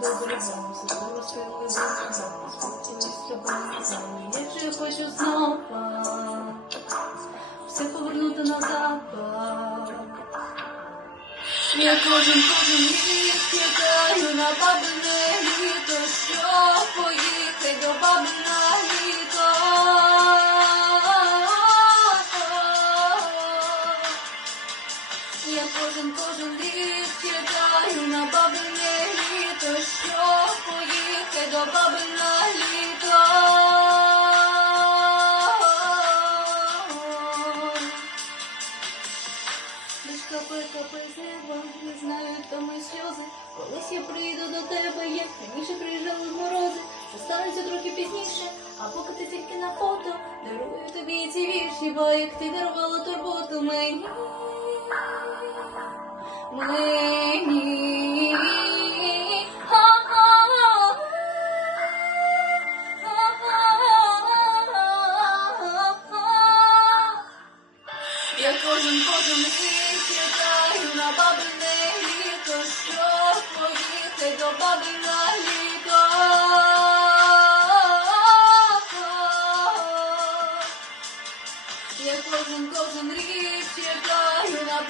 все доросле вибрати, спокійно з тобою самі. Я же хочу знову все повернути запах. Я кожен кожен рік кажу на бабине кожен кожен рік чекаю на бабине літо, щоб поїхати до бабина літо. Лиш капи з неба, не знаю, то мої сльози. Колись я прийду до тебе, як раніше приїжджали морози. Це станеться трохи пізніше, а поки ти тільки на фото, дарую тобі ці вірші, бо як ти дарувала турботу мені. Мені. Я кожен кожен рік чекаю на бабине літо, щоб поїхати до бабина літо. Я кожен кожен рік чекаю на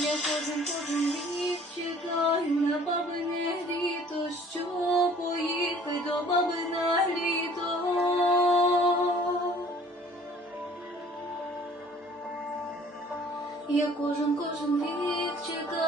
Я кожен кожен рік чекаю на бабине літо, що поїхати до бабина літо. Я кожен кожен рік чекаю